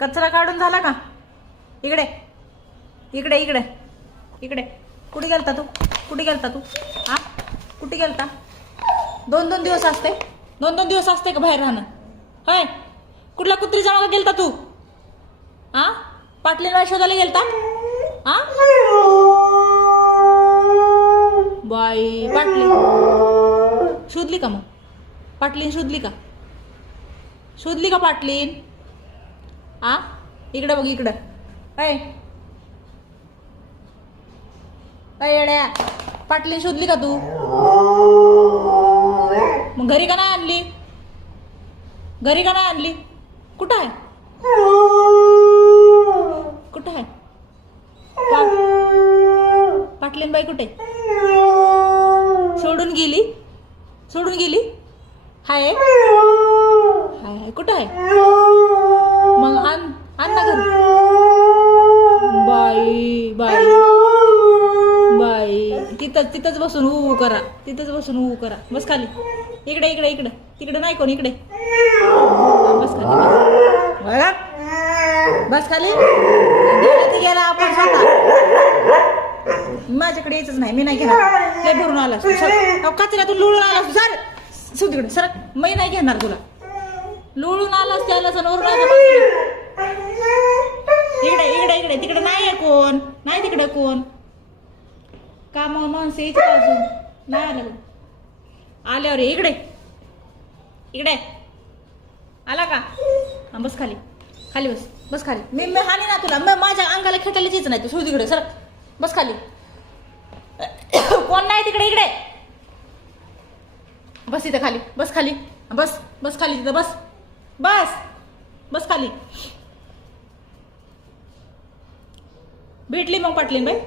कचरा काढून झाला का? इकडे इकडे इकडे इकडे. कुठे गेलता तू? कुठे गेलता तू? हा, कुठे गेलता? 2-2 दिवस असते? 2-2 दिवस असते का बाहेर राहणं? होय, कुठला कुत्री जमा गेलता तू? हा, पाटलीन शोधायला गेलता? हा, बाई पाटली शोधली का? मग पाटलीन शोधली का? शोधली का पाटलीन? आ, इकडं बघ इकडं. ऐ येड्या, पाटलीन शोधली का तू? मग घरी का नाही आणली? घरी का नाही आणली? कुठं आहे? कुठं आहे पाटलीन बाई? कुठे सोडून गेली? सोडून गेली? हाय हाय, कुठं आहे? मग आण ना घरी. बाई बाई बाई, तिथंच बसून ऊ करा. तिथंच बसून ऊ करा. बस खाली. इकडे इकडे इकडे. तिकडे नाही कोण. इकडे बस खाली. बस खाली. गेला आपण स्वतः. माझ्याकडे यायचंच नाही. मी नाही घेणार. लय भरून आला कचऱ्यातून लुळून आला सर. तिकडे सर. मी नाही घेणार तुला. लुळून आलास त्याला वरून. इकडे इकडे इकडे. तिकडे नाही कोण. नाही तिकडे कोण. काम माणसं यायची अजून नाही आलं. आल्यावर इकडे इकडे आला का? बस खाली. खाली बस. बस खाली. मी हानी ना तुला. माझ्या अंगाला खेटायलाच यायचं नाही. तू सोड तिकडे सर. बस खाली. कोण नाही तिकडे. इकडे बस. इथं खाली बस. खाली बस. बस खाली. तिथं बस. बस. बस खाली. भेटली मग पाटलीन बाई?